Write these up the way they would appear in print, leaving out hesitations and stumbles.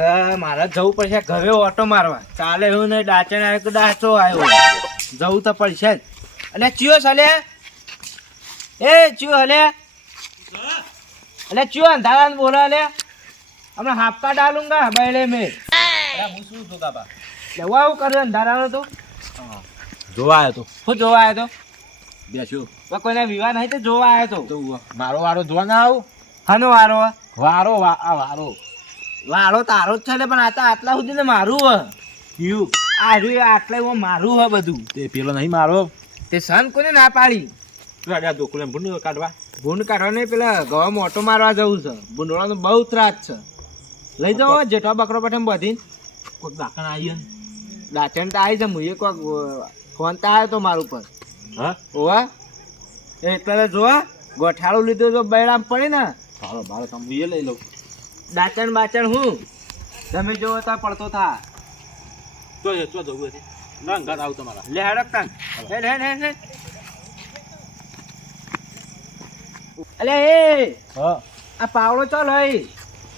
હવે મારે જવું પડશે ઘરે ઓટો મારવા. ચાલે એવું નહીં, ડાચણ આવ્યો તો ડાચો આવ્યો, જવું તો પડશે જ. એટલે ચિયો હલે, એ ચિયો હલે, એટલે ચિયો અંધારા બોલો હલે, હમણાં હાપકા ડાલુંગા બૈલે મેં. હું શું છું કાબા? લેવા આવું કરે અંધારાનો તો જોવા આવ્યો તો. શું જોવા આવ્યો તો? બેસ્યો કોઈને વિવાહ નહીં તો જોવા આવ્યો તો. મારો વારો જોવા ના આવું. હાનો વારો? વારો વારો વારો તારો જ છે ને, પણ આ તો આટલા સુધી ને મારું હ. કયું? આ રહ્યું આટલા મારું હ બધું. તે પેલો નહીં મારો. તે સન કોને ના પાડી? દોકલે ભૂંડ કાઢવા. ભૂંડ કાઢવા નહીં, પેલા ગવામાં ઓટો મારવા જવું છે. ભૂંડવાળાનો બહુ ત્રાસ છે. લઈ જાઓ જેઠવા બકરો પઠેમ બધી. કોઈક દાખલ આવી ડાચણ તો આવી છે. મુએ કોઈક ફોન તો આવ્યો તો મારું પર. હા ઓવા એટલે જોવા ગોઠાળું લીધું તો બૈરામ પડે ને. સારો મારો તમે લઈ લઉં. ડાચણ બાચણ હું તમે જોવો તો પડતો થા. ચો જવું હતી ના ઘર આવું તમારા. લે હડક તાન હે. અલે એ હા આ પાવડો ચાલ હઈ.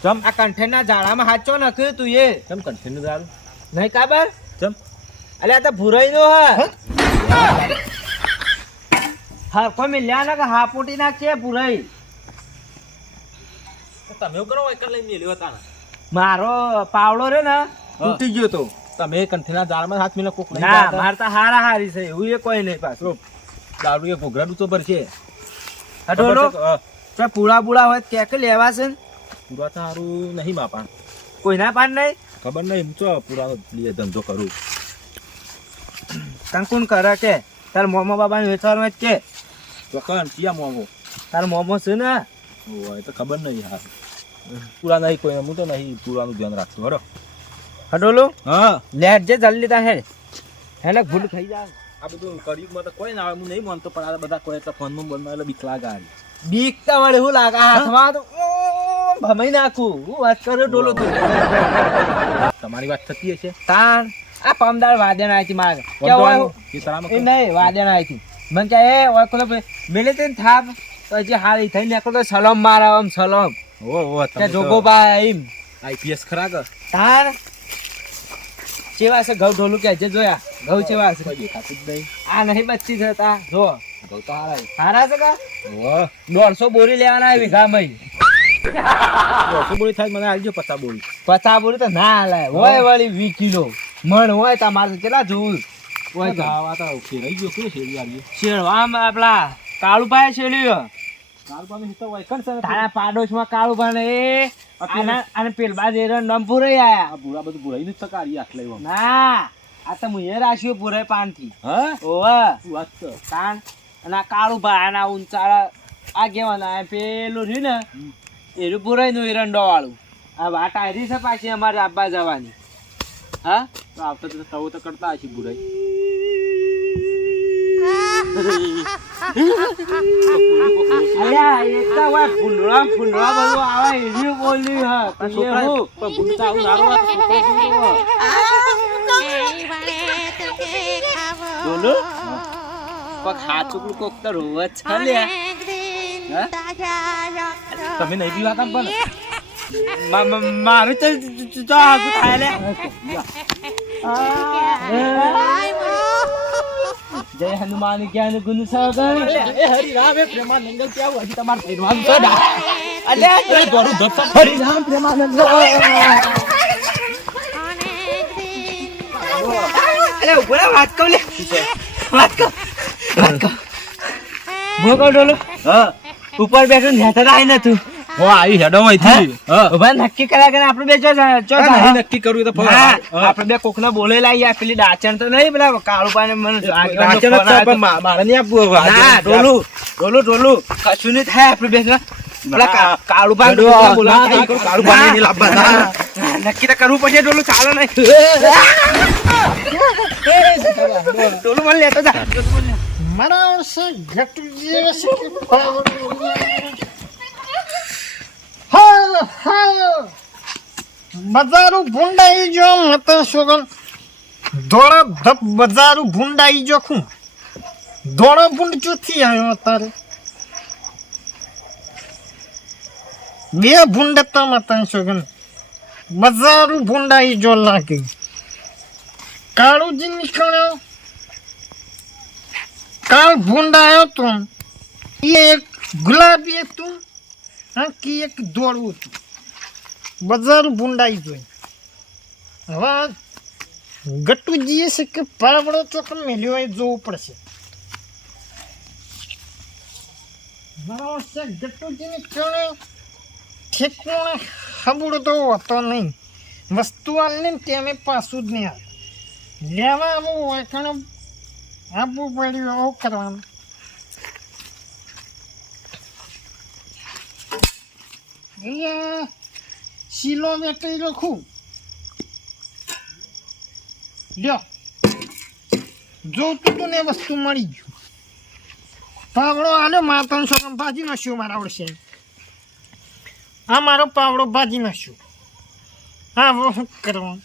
ચમ આ કંઠેરના ઝાડામાં હાથ ચો નાખ્યું તું એ ચમ કન્ટિન્યુ દારૂ નહીં કાબર? ચમ અલે આ તો ભૂરાઈ નો હા કોઈ મિલ્યા ને કે હાપોટી નાખશે ભૂરાઈ. તમે એવું કરો એક લઈને મેલ્યો હતા ને. મારો પાવડો રે ને તૂટી ગયો તો. તમે કંઠીના દાળમાં હાથ મિલા કોક લઈને ના માર તો હારા હારી છે એવું એ કોઈ નહીં પાછું. દારૂ એ ઘોઘરા ડૂચો પર છે. હટોલો તો પૂળા બુળા હોય કે કે લેવા છે ને? પૂરા તારું નહીં બાપા. કોઈના પાન નહીં ખબર નહીં હું તો પૂરાનો લીએ ધંધો કરું. તને કોણ કરે કે તાર મોમો બાબાને વેચવાનું જ કે? ચોકન ચિયા મોમો તાર મોમો છે ને? એ તો ખબર નહીં હા. પૂરા નહીં કોઈ હું તો નહીં પૂરાનું ધ્યાન રાખશું બરો. હટોલું હા લેટ જે જલ્દી તા હે હેને ભૂલ ખાઈ જા. આ બધું કળિયુગમાં તો કોઈ ના આવે હું નહીં માનતો, પણ આ બધા કોઈ એટલે ફોનમાં બોલમાં એટલે બીક લાગે. બીક તો વળે હું લાગે હાથમાં તો ભમાઈ નાખું. હું વાત કરું ડોલો તું. તમારી વાત થતી હશે. તાણ આ પમદાર વાદણ આવી હતી મારે એ નહીં વાદણ આવી હતી. મને કે એ ઓળખો મેલે તે થાપ પછી હારી થઈ નીકળો તો સલમ મારે આમ સલમ ઓ જોગો ભાઈ એમ આઈપીએસ ખરા કે તાર ચેવા છે ઘઉં ઢોલું કે જે જોયા ઘઉં ચેવા છે? દેખાતું જ નહીં. આ નહીં બચી થતા જો ઘઉં તો હારા હારા છે કા? ઓહ 150 બોરી લેવાના વીઘા મય. 100 બોરી થાય મને આવજો 50 બોરી. 50 બોરી તો ના હાલાય હોય વળી 20 કિલો મણ હોય તમારે કેટલા જોવું હોય તો. આવા તો ફેરાઈ ગયો કે શેરી આવી શેરવામ આપલા કાળુભાઈ શેલ્યો કાલ પામે હિતો હોય કણ છે તારા પાડોશમાં કાળુભાઈ ને એ અને પેલ બાદ એ નમ પૂરાઈ આયા. આ પૂરા બધું પૂરાઈ ન સકારી આટલે એમ. ના આ તો મુએ રાખ્યો પૂરાઈ પાનથી. હા ઓવા વાત તો તાણ અને આ કાળુભાઈ આના ઊંચાળા આ કેવાના પેલું રહ્યું ને એનું પૂરાઈ નું એરંડો વાળું. આ વાટ આવી છે પાછી અમારે આબા જવાની. હા આવતા તો તવો તો કરતા હશે પૂરાઈ. અલ્યા એકતા હોય ફૂલડા બધું આવે એવી બોલી હા છોકરા પણ ભૂલતા આવું નારો વાત છોકરો બોલો કોક હાથ ચૂકલું કોક તો રોવ જ છે લે. તમે નહીં પીવા કામ પણ મારું તો આગું થાય લે. જય હનુમાન જ્ઞાન ગુણ સાગર. એ હરી રામ એ પ્રેમાનંદ કેવું હજી તમાર પહેરવાનું છે ડા. અલ્યા એ ગોરું ધપ હરી રામ પ્રેમાનંદ. અલે ઉભો રે વાત કહું લે વાત કહું ભોગો ડોલો. હા ઉપર બેઠો નેતર આઈ ન તું. હો આવી હેડો હોય થી. હા ઉભા નક્કી કર્યા કે આપણે બે ચો નહીં નક્કી કરવું તો આપણે બે કોકને બોલે લાવી. પેલી ડાચણ તો નહીં પેલા કાળુભાઈ મને મારે નહીં આપવું ડોલું ડોલું ડોલું કશું નહીં થાય. આપણે બે પેલા કાળુભાઈ બોલાવા કાળુભાઈ નહીં લાવવા. નક્કી તો કરવું પડશે ડોલું. ચાલો નહીં ડોલું મને લેતો જા. બજારું ભૂંડાઈ જો મત સોગન ધોળા ધપ બજારું ભૂંડાઈ જો ખું ધોળો ભૂંડ ચોથી આવ્યો અત્યારે બે ભૂંડ હતા મત સોગન બજારું ભૂંડાઈ જો લાગે. કાળુજી નીકળ્યો, કાળ ભૂંડાયો તો એ એક ગુલાબી હતું કે એક દોડવું હતું. બજારું ભૂંડાઈ જોઈ. હવે ગટુજીએ છે કે પાવડો ચોક મેલ્યો એ જોવું પડશે. ગટુજીને કણે ઠેકુણે હબુડતો હતો નહીં. વસ્તુ આલે ને તેમે પાછું જ નહીં આવે. લેવા આવું હોય કણે આપવું પડ્યું એવું કરવાનું. અહીંયા શીલો વેટાઈ લખું લ્યો. જોતું તું ને વસ્તુ મળી ગયું. પાવડો આલ્યો માતાનો છોકરો ભાજી નાખ્યો મારા આવડશે. આ મારો પાવડો ભાજી નાખ્યો. હા શું કરવાનું?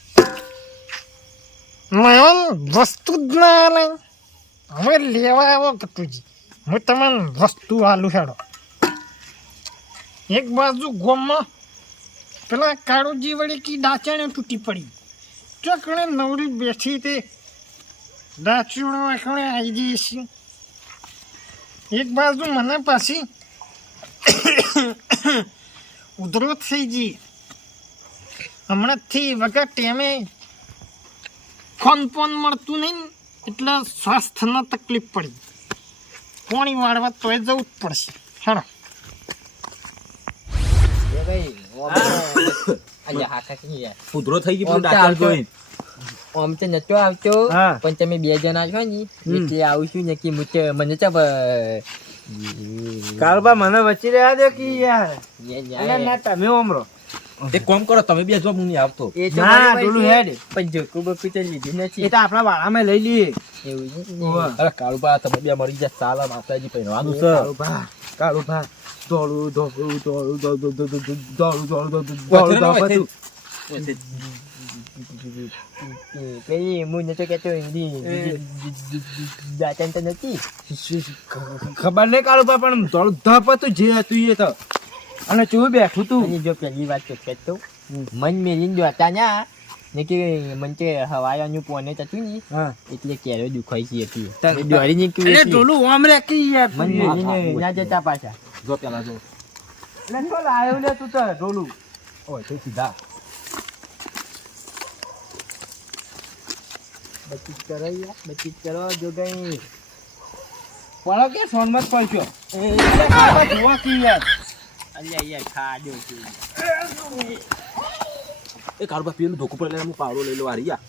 વસ્તુ જ ના આલે. હવે લેવા આવો કટુજી, હું તમને વસ્તુ આલું હેડો. એક બાજુ ગોમમાં પેલા કાળુજી વળી કી ડાચણે તૂટી પડી. ચોકણે નવરી બેઠી તે ડાચણો આખણે આવી જઈ છે. એક બાજુ મને પાછી ઉધરો થઈ ગઈ. હમણાંથી વગર ટેમે ફોન મળતું નહીં એટલે સ્વાસ્થ્યમાં તકલીફ પડી. પાણી વાળવા તોય જવું જ પડશે. હેડો. ઉધરો થઈ ગઈ ડાચણ જોઈ. આમ તો નતો આવતો હા. પણ તમે 2 જણા છો ને એટલે આવું છું ને કે મને તો કાળબા મને વચ્ચે રહ્યા દે કે યાર. અલ્યા ના તમે ઓમરો. એક કામ કરો તમે બે જો હું નહીં આવતો. એ તો ના, બરાબર ડોલું છે. હેડ. પણ જોકું બકું તો લીધું એ નથી. તો આપણા વાળામાં લઈ લઈએ. એવું છે ને? ઓવે. અરે કાળુબા તમે બે મરી જાય સાલા માતાજી પહેરવાનું છે. કાળુભા દોડું દોડું દોડું દોડું દોડું દોડું વધે ને દોડું વધે. પેલી હું નતો કહેતો દાંતણ તો નથી. ખબર નહીં કાળુભા પણ થોડું ધપ હતું જે હતું એ તો. અને ચૂ બેઠું તું. અને જો પેલી વાત તો કહેતો મન મેલીને જોતા ના ને કે મને તે હવાયાનું પોને થતું ને હા. એટલે કેરો દુખાઈ છે હતી. તાર- દોડી નીકળ્યું અરે એટલે. ડોલું ઓમ રે કે યાર મન મેલીને ના જતા પાછા. જો પેલા જો એટલે તો લાયો લે તું તો ડોલું. ઓય તો સીધા બચીત કરો યાર, બચીત કરો જો ગઈ. પડો કે સોનમાં જ પડ્યો. એટલે કાળુભા જુઓ કે યાર. અલ્યા યાર ખાડો છે. એ કાળુબા પેલું ધોકું પર લઈને હું પાવડો લઈ લો આરિયા.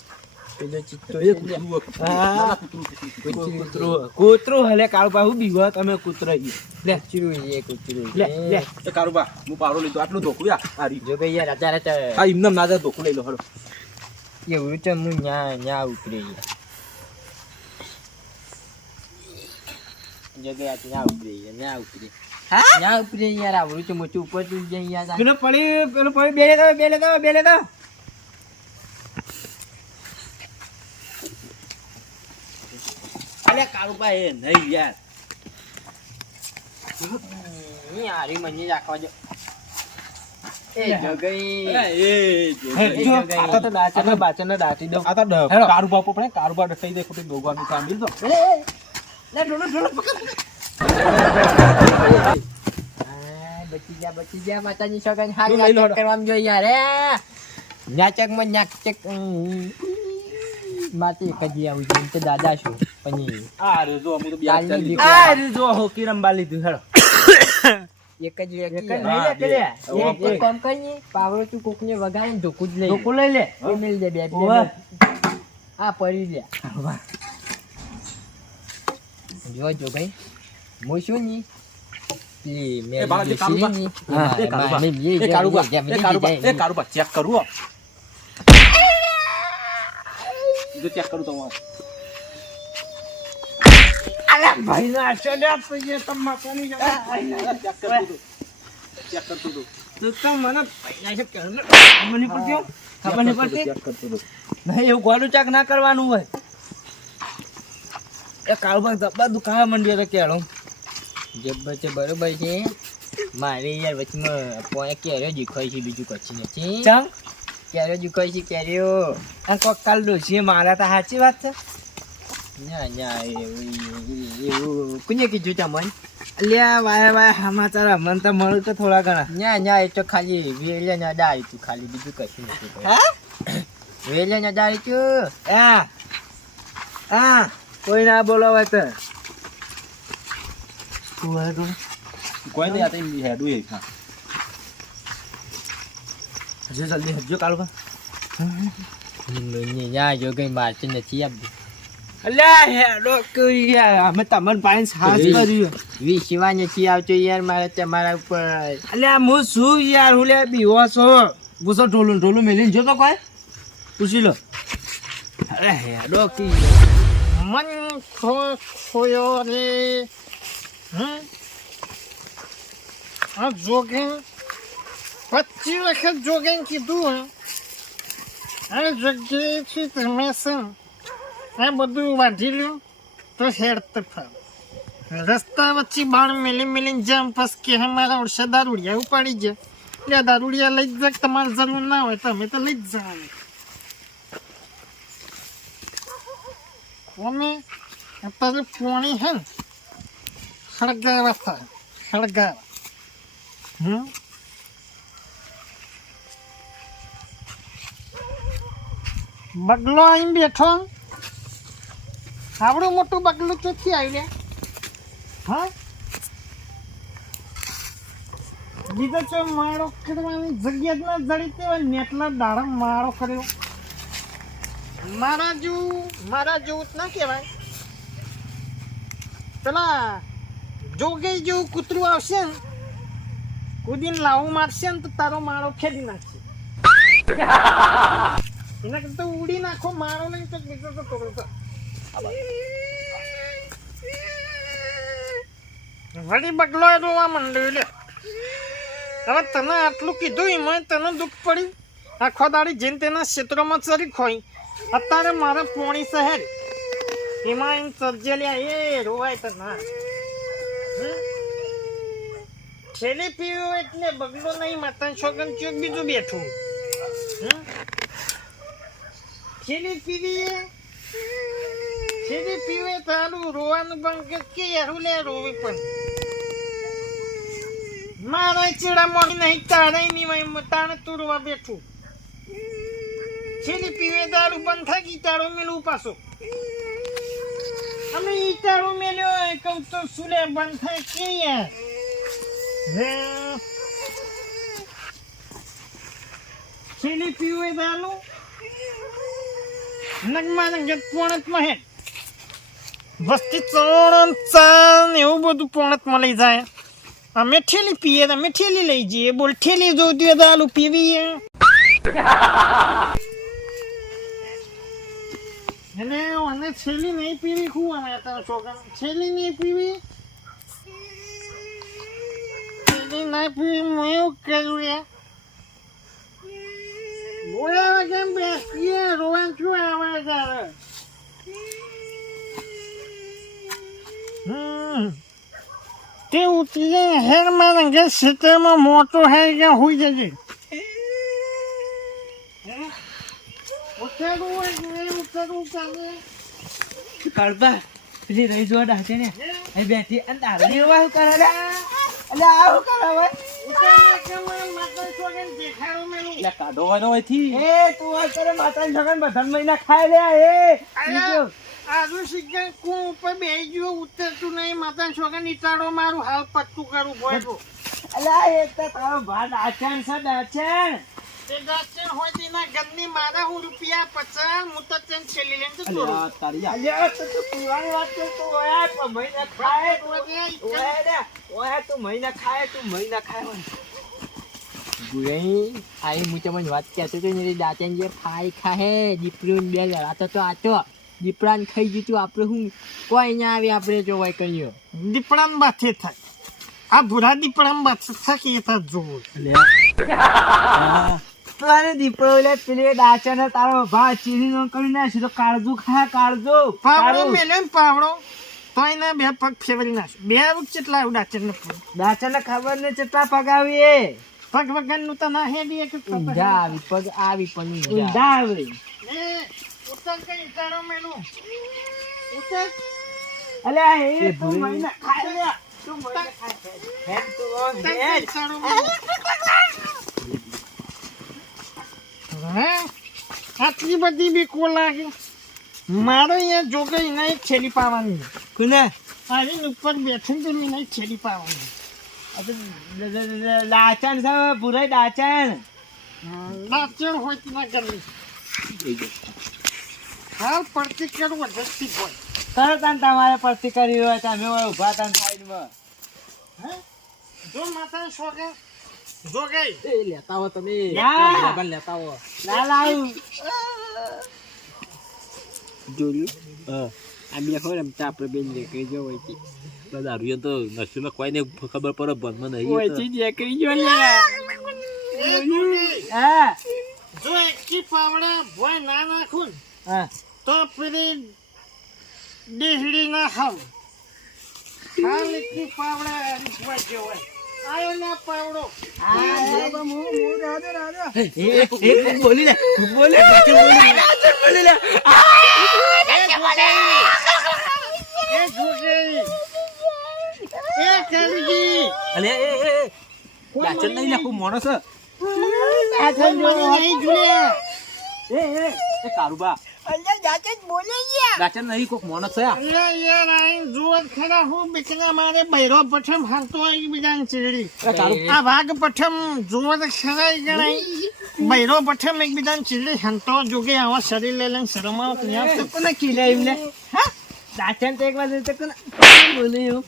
પેલો ચિત્તો એ કૂતરું હા. કૂતરું હલે કાળુભા હું બીવો તમે કૂતરો ઈ. લે કૂતરું છે, કૂતરું લે છે. લે. એ કાળુબા હું પાવડો લીધો આટલું ધોકું યાર આરી. જો ગઈ યાર અત્યારે તો હા એમને ના જાય ધોકું લઈ લો હળો. એવું તો હું ન્યા ઉતરે યાર. જો ગઈ આ ન્યા ઉતરે યાર, ન્યા ઉતરે. ન્યા ઉતરે યાર, આવડું તો મોટું ઉપર તું જઈ યાર. પેલો પડી બે લેતા બે લેતા. અલે કાળુભા એ નહીં યાર. હારી મને રાખવા જો. એ જો ગઈ. જો આ તો ડાચરને બાચરને દાટી દઉં. આ તો હેલો. કાળુબા પર પણ કાળુબા ડસાઈ દે ખોટી દોગવાનું કામ મિલ દો. લે ડોલો પકડ. હા, બચી જા માતાજી સગન હારી તું લઈ લો નાટક કરવામાં જોઈએ યાર. નાચકમાં નાચક માતે કદી આવું છે તો દાદા છું પણ આ રે જો હું તો ચાલની બ્યાજ ચાલી દીકરી. આ રે જો હોકી રંબા લીધું હેડો. એક જ એક જ વ્યક્તિ લઈ લે કે લે. એક કામ કરીએ પાવડો તું કોકને વગાડીને ધોકું જ લઈ ધોકું લઈ લે. એ મેલ દે બે ઓવે. આ પડી લે જો ભાઈ હું શું ની એ બાળા, એ કાળુબા. એ કાળુબા. એ કાળુબા. એ કાળુબા. એ કાળુબા ચેક કરું હો. જો ચેક કરું તો હું. અલે ભાઈ ના ચલ્યા તો એ તમાકુની ચેક કરતું તું. ચેક કરતું તું. તું તો મને પૈસા છે કે મને પડ્યો ખબર નહીં પડતી. ચેક કરતું તું. નહીં એવું ગોળું ચાક ના કરવાનું હોય. એ કાળુભા જબ્બા દુખાવા માંડ્યો તો કેળો. જબ્બર છે બરોબર છે મારે યાર વચમાં પોયા કેરો દેખાય છે બીજું કશું નથી ચાંગ કેરીઓ દુખાય છે કેરીઓ. આ કોક કાલ ડોશીએ મારા તા સાચી વાત છે. ના એવું કોને કીધું તમને? અલ્યા વાયા સમાચાર અમને તો મળ્યું તો થોડા ઘણા. ના એ તો ખાલી વેલે ના ડાળી તું ખાલી બીજું કશું નથી કહ્યું. હા વેલે ના ડાળી તું. હા કોઈ ના બોલાવે તો કોઈ નહીં આ તો હેડું એક હા હજુ જલ્દી હજુ કાલ ના જો કઈ મારતો નથી આપતું. અલ્યા હેડો કરી યાર અમે તમને પાણી સાસ કર્યું. વિશ્વા નથી આવતો યાર મારે તમારા ઉપર. અલ્યા હું શું યાર હું લે બીવો છો પૂછો ઢોલું મેલીને જો તો કોઈ પૂછી લો. અરે હેડો કી મન ખોયો રે આ જોગેન 25 વખત જોગેન કીધું આ જગ્યાએથી તમે છે આ બધું વાંધી લ્યો તો હેડ ફાવ રસ્તા વચ્ચે બાણ મેલીને જામ પસ કે મારા વર્ષે દારૂડિયા ઉપાડી જાય એટલે દારૂડિયા લઈ જ જાય તમારે જરૂર ના હોય તમે તો લઈ જ જવાનું. અમે અત્યારે પોણી હે ને સળગાવા થાય સળગાવા બગલો અહીં બેઠો આવડું મોટું બગલું ક્યાંથી આવ્યું હા બીજો ચો માળો કરવાની જગ્યા જ ના જડી તે નેટલા દાડા માળો કર્યો. મારા જેવું જ ના કહેવાય. પેલા જોગે જેવું કૂતરું આવશે ને કૂદીને લાવું મારશે ને તો તારો માળો ખેડી નાખશે. એના કરતા ઉડી નાખો માળો નહીં તો બીજો તો તોડો વળી બગલો રોવા માંડ્યો લે. હવે તને આટલું કીધું એમાં તને દુઃખ પડી આખો દાડી જઈને તેના ક્ષેત્રોમાં ચરી ખોઈ અત્યારે મારે પોણી શહેર એમાં એમ સર્જેલ્યા એ રોવાય તો ના છેલ્લે પીવું એટલે બગલો નહીં માતા છોકન ચોક બીજું બેઠું છેલ્લી પીવે તારું રોવાનું બંધ કે યારું લે રોવી પણ મારા ચેડા મોડી નહીં તારે નહીં તાણે તું રોવા બેઠું. છેલ્લી પીવે દારૂ બંધ થાય ગીતારો મેળવું પાછો અમે ઈટારો મેલ્યો કહું તો સુલે બંધ થાય કે યાર છેલ્લી પીવે દારૂ નગમાં ગત પોણતમાં હે વસ્તી ચણ ચાન એવું બધું પોણતમાં લઈ જાય. અમે ઠેલી પીએ અમે ઠેલી લઈ જઈએ બોલ ઠેલી જોતી દારૂ પીવીએ અને મને છેલ્લી નહીં પીવી ખૂબ અમે તારા છોકરા છેલ્લી નહીં પીવી છેલ્લી નહીં પીવી હું એવું કર્યું યાર બોલાવે કેમ બેસીએ રોવાનું શું આવે તારે તે ઉતરી જાય હેર મારા ઘેર ક્ષેત્રમાં મોટો હેર ક્યાં હોઈ જજે ઉતરવું હોય નહીં ઉતરવું ચાલે કળબા પેલી રહી જોવા ડાચે ને અહીં બેઠી અને દારૂ લેવા શું કરે લે અલ્યા આ શું કરે હવે ઉતરવા કે મને માતા છોકરાને દેખાડો મેલું એટલે કાઢો હોય હોયથી એ તું આ કરે માતાની છોકરાને બધા મહિના ખાઈ લે એ આજુ શીખે કું ઉપર બેસી ગયો ઉતરતું નહીં માતા છોકરાને ઈટાડો મારું હાલ પત્તું કરું ભોય અલ્યા એ તો તારો ભા ડાચણ છે ડાચણ તે ગાચણ હોય તેના ઘરની મારા હું રૂપિયા 50 હું તો તેને છેલ્લી લઈને જતો રહું. તારી અલ્યા તો તું પુરાણી વાત કર તું ઓયા પણ મહિના ખાય ઓયા ને ઓયા તું મહિના ખાય ગુરાઈ આઈ હું તમને વાત કહેતો તો ને દાંતન જે ખાઈ ખાહે દીપડું બે લડાતો તો આતો દીપડાને ખાઈ જીતું આપણે હું કોઈ ના આવે આપણે જોવાય કર્યો દીપડાને બાથે થાય આ ભૂરા દીપડાને બાથે થાય કે એ તાર જોવું પેલા દીપડો લે પેલી ડાચણ તારો ભા ચીરી નો કરી નાખી તો કાળજુ ખાય કાળજુ પાવડો મેલે ને પાવડો તો એના બે પગ ફેવરી નાખ્યો બે રૂપ કેટલા આવ્યું ડાચણ ને ડાચણ ને ખબર ને કેટલા પગાવી પગ વગરનું તો ના હેડીએ કે ઊંધા આવી પગ આવી પણ ઊંધા ઊંધા આવે. એ ઉતર કઈ તારો મેલું ઉતર અલ્યા એ એ તું ભૂલ. મહિના ખાય લે. તું મહિના ખાય. હેડ તું આમ ઉતર કઈ હેડ. તારો મેલું હે આટલી બધી બીકો લાગે મારે અહીંયા જોગઈ નહીં છેલી પાવાની કોને? આવીને ઉપર બેઠું તો મેં નહીં છેલી પાવાની આ તો લાચાણ છે ભૂરાઈ ડાચાણ. નાચણ હોય તો ના કરવી હાલ પડતી કરવું વધતી હોય તરત આમ તમારે પરથી કરી હોય તમે ઉભા હતા સાઈડમાં. હે જો માતા શોકે જો ગઈ એ લેતા હો તમે ના. બરાબર લેતા હો ના લાવું. જોયું આ બે ખબર એમ આપણે બેન નીકળી ગયો હોય છે દારૂ તો નશીમાં કોઈને ખબર પડે બંધમાં નહીં હોય છે નીકળી ગયો લે એ જોગી હા જો એકી પાવડા ભોય ના નાખું ને હા તો પેલી દેહડી ના ખાવ હાલ એકી પાવડા રીસવા જેવો હોય આયો ના પાવડો બોલી લે બોલી લે. એ જોગી એ કાળજી અલે એ લાચન નહીં લે માણસ કોઈ મને નહીં જોયા એ કારુબા લાચન નહીં કોક માણસ છે આ. અલ્યા યાર આઈ જોત ખરા હું બીકના મારે બૈરો પઠમ હાલતો એકબીજાને ચીડી એ કારુ આ વાઘ પઠમ જોત ખરા ગણાય બૈરો પઠમ એકબીજાને ચીડી હંતો જોગે આવા શરીર લઈ લઈને શરમાવ ત્યાં કોને ખીલે એમને? હા ડાચણ તો એક વાર તો કોને બોલ્યું?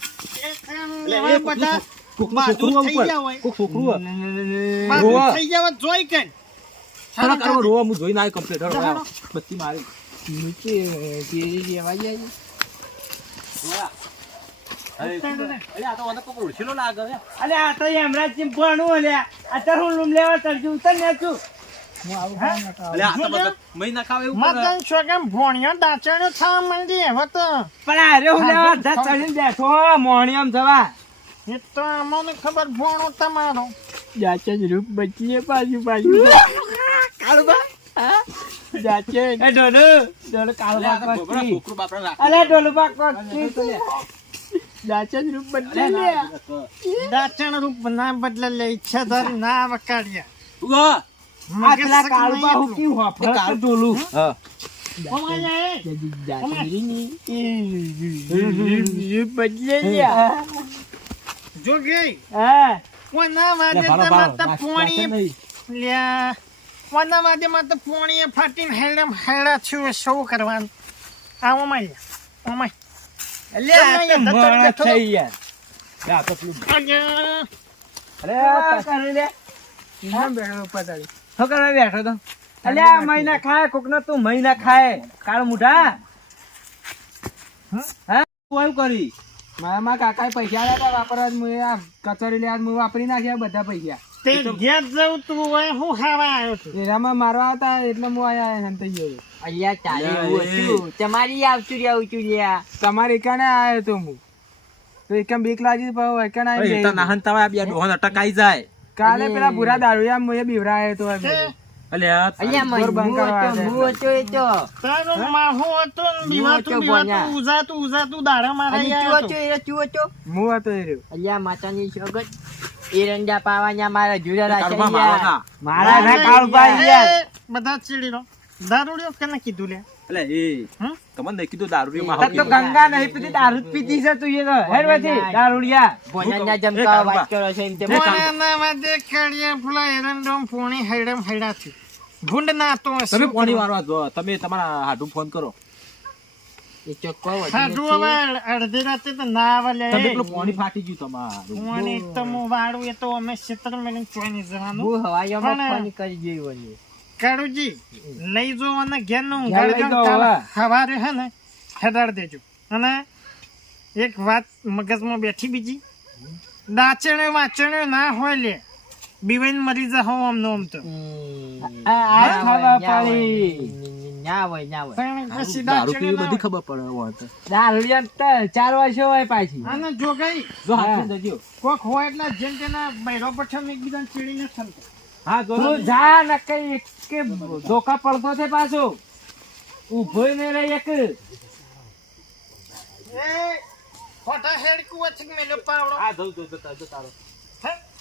બધા કોક બાજુ છોકરું થઈ ઉપર ગયા હોય કોક છોકરું બાજુ રોવા. થઈ ગયા હોય જોઈ કે ચાલો કારુબા રોવા હું જોઈને આવી કમ્પ્લીટ ચાલો. બત્તી મારી નીચે તેરી જેવા જાય અરે આ તો મને કોક ઓળખેલો લાગે હે. અલે આ તો હમણાં જ ભણું અલ્યા અત્યારે હું રૂમ લેવા ચડજો ઉતર ને છું. અલે આ તો બધો મહી ના ખાવે એવું કરે. મતન છોકરા ભોણિયો દાચણો થવા માંડી હવે તો પણ અરે હું લેવા અડધા ચડીને બેઠો મોણિયમ જવા. એ તો અમને ખબર ભોણો તમારો જાચે જ રૂપ બચીએ પાછું પાછું કાળુબા જાચે એ ડોલુ અલે કાળુબા આ તો ગોબરા કોકી. છોકરું બાપરા રાખે. અલે ડોલુબા કોકી. જાચે જ રૂપ બદલે લે દાચણ રૂપ ના બદલે લે ઈચ્છા ધરી ના વકાડ્યા ઉગા. આ પેલા કાળુબા હું કેવું હોફળે કાળ ડોલું. હા. રૂપ બદલે લે જો ગઈ હા કોના લે વાદે ભાલો તમાર ભાલો. તો પોણી લ્યા કોના વાદે માં તો પોણીએ ફાટીને હેડમ હેડા છું શું કરવાનું આવો માય ઓમાય અલે આ તો મોણા થઈ યાર. લે આ તો પેલું અલ્યા અરે કરે લે શું કરવા બેઠો તો? અલે આ મહિના ખાય કોકનો તું મહિના ખાય કાળ મુઢા. હા તું એવું કરી મારા કાકાએ પૈસા આલ્યા વાપરવા હું આ કચોરી લેવા હું વાપરી નાખ્યા બધા પૈસા તે ઘેર જવું તું હોય હું ખાવા આવ્યો છું એરામાં મારવા હતા એટલે હું આયા થઈ ગયો અલ્યા ચાલી લે, એવું એ. હતું તમારી આવતું લ્યા તમારે એકાને આવ્યો તો હું તો એકમ બીક લાગી પણ એકાને એ તો નાહન તવા આ બે ડોહન અટકાઈ જાય. કાલે પેલા ભૂરા દારૂયા મુએ બીવરાયો તો એમ. અલે આ અલ્યા ગોર બંધ કરવા મજબૂત હતો એ તો તારો માહો હતો ને બીવાતું હું બીવાતું હતો ઉજાતું દાડા મારા અને આવ્યો ચૂ હતો. હતો એ ચૂ હતો હું હતો એ રહ્યો અલ્યા માતાની સોગત એરંડા પાવાના મારા જુરા કારુબા મારો રાખે ના. મારા ના કાળુબા યાર. એ બધા ચીડી રો દારૂડિયો કેને કીધું લે અલે એ હમ? તમને નહીં કીધું દારૂ માં તક તો ગંગા નહીં પીતી દારૂ જ પીતી છે તું એ તો હેરવાથી દારૂડિયા. ભોજનના એ જમકા કારુબા. વાત કરો છો એમ તેમ કોણાના વાદે કાળિયા ફૂલા એરંડોમ પોણી હેડમ હેડાથી ભૂંડ ના તો તમે પોણી મારવા જો તમે તમારા હાડું ફોન કરો. એ ચોખ્ખો સાધુ હવે અડધી રાતે તો ના આવે લે તમે પેલું પોણી ફાટી ગયું તમારું. પોણી તો હું વાળું એ તો અમે ક્ષેત્ર મેળવીને ચોઈ જવાનું હું હવાઈઓમાં પણ- ફોન કરી જોયું વળી. કાળુજી લઈ જો અને ઘેર નું ઘેર લઈ જાઓ હવે. સવારે હે ને હેડાડ દેજો અને એક વાત મગજમાં બેઠી બીજી દાચણે વાચણે ના હોય લે બીવાઈને મરી જા હો આમનો આમ તો આ ખાવા પાડી. ના હોય ના હોય પણ પછી દારૂ દાચણે પીવી ના બધી હોય. ખબર પડે હોય તો. દારૂડિયા તો 4 વર્ષો હોય પાછી આને જોગાઈ જો હાથે જજો કોક હોય એટલે જેમ તેના બૈરો પઠામ એકબીજાને ચીડીને થનકો. હા જો તું જા ન કઈ એક કે ધોકા પડતો છે પાછો ઊભો ને રે એક એ ફોટા હેડકું વચ્ચે મેલો પાવડો. હા જો તારો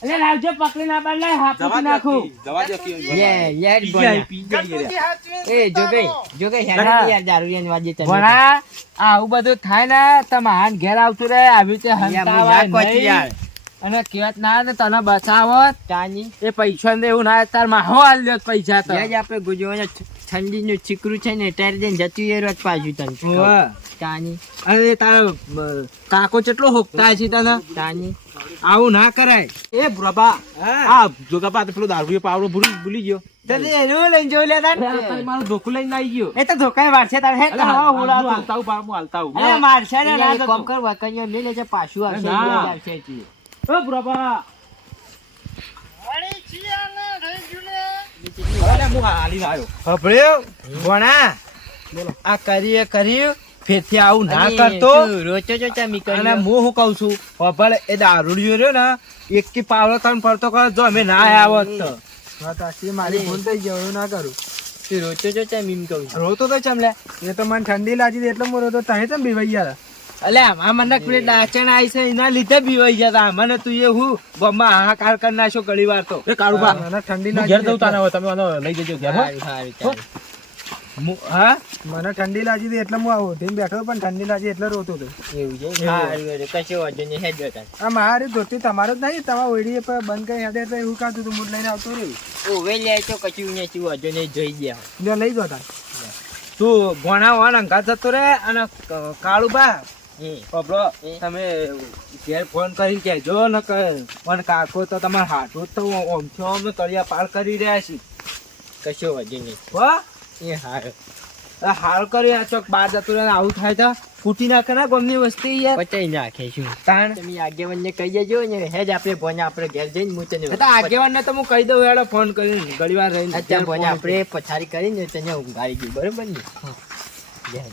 એટલે લાવજો પકડી ના બાર લે હાપુથી નાખું જવા દો કે યાર બોલા ગણપતિ હાચવીને એ જો ગઈ હા. યાર દારૂડિયાની વાજે તમે ભણા આવું બધું થાય ને તમે હાન ઘેર આવતું રહે આવી રીતે યાર હંતાવાય મજાક કોચ નહીં. યાર અને કેત ના ને તને બચાવત તાની એ પૈસા ને એવું ના તાર માહો હાલ લ્યો પૈસા તો યાર આપણે ગુજવાના ઠંડીનું ચીકરું છે ને ત્યારે જઈને જતું એ રોજ પાછું તને હોવે. તાની અરે તારો કાકો કેટલો હોકતા છે તને તાની આવું ના કરાય એ બુરાબા આ જોગાબા તો પેલો દારૂ પાવડો ભૂલી ગયો તને એનું લઈને જોઈ લેતા અરે મારું ધોકું લઈને આવી ગયો એ તો ધોકાય વાળશે તારે હે અરે હા હોળા હાલતા હું પાડું, હાલતા હું. અરે મારશે ને યાર, ના એક તો કામ કર વાકણીઓ લઈ લેજે પાછું આવશે ના. યાર આવશે એટલે. ઓ બુરાબા વળી ચિયાને રહી ગયું અરે હું હાલીને આવ્યો હભળ્યો ભણા આ કર્યું ફેરથી આવું ના અને કરતો તું રોચો છો ચમી અને કર્યો. હું શું કઉ છું હભળ એ દારૂડિયો રહ્યો ને એક કી પાવડો તને પડતો કરો જો અમે ના આવત તો મારી ભૂલ થઈ ગઈ એવું ના કરું તું રોચો છો ચમ એમ કહું છું. રોતો તો ચમલે એ તો મને ઠંડી લાગી હતી એટલે હું રોતો તહે તેમ બીવાઈ ગયા અલે આ મને પેલી ડાચણ આવી છે એના લીધે બીવાઈ ગયા તા મને તું એ હું ગમમાં હાહાકાર કરી નાખ્યો ઘણી વાર તો એ કાળુબા મને ઠંડી હું લાગી ઘેર જઉં તાને હવે તમે આનો લઈ જજો ઘેર હો. સારું, સારું, સારું. હા મને ઠંડી લાગી હતી એટલે હું આવું ધીમ બેઠો પણ ઠંડી લાગી એટલે રોતો હતો એવું છે સારું, સારું. કશો વાંધો નહીં, હેડ બેટા. આ મારી ધોતી તમારો જ નહીં તમારા ઓઈડીએ પર બંધ કરી હેડે એટલે એવું કાઢતું હતું મૂડ લઈને આવતો રહ્યું ઓવે લે તો કશું નથી વાંધો નહીં, જોઈ ગયા. લે લઈ ગયો તા તું ભણા વાણ અંગા જતો રે અને કાળુબા હમ. પબડો તમે ઘેર ફોન કરીને કહેજો ને કે પણ કાકો તો તમારે હાથો તો ઓમથી ઓમ તળિયા પાર કરી રહ્યા છે કશો વાંધો નહીં. હો એ હારું. આ હાલ કરી આ ચોક બાર જતો રહે ને આવું થાય તો ફૂટી નાખે ને ગમની વસ્તી યાર પચાઈ નાખે શું તાણ તમે આગેવાનને કહી દેજો ને હેડ આપણે ભોને આપણે ઘેર જઈને હું તને એ તો આગેવાનને તો હું કહી દઉં હેડો ફોન કરીને ઘડી વાર રહીને અત્યારે ભોને આપણે પથારી કરીને તને ઊંઘાડી દઉં બરોબર ને લે.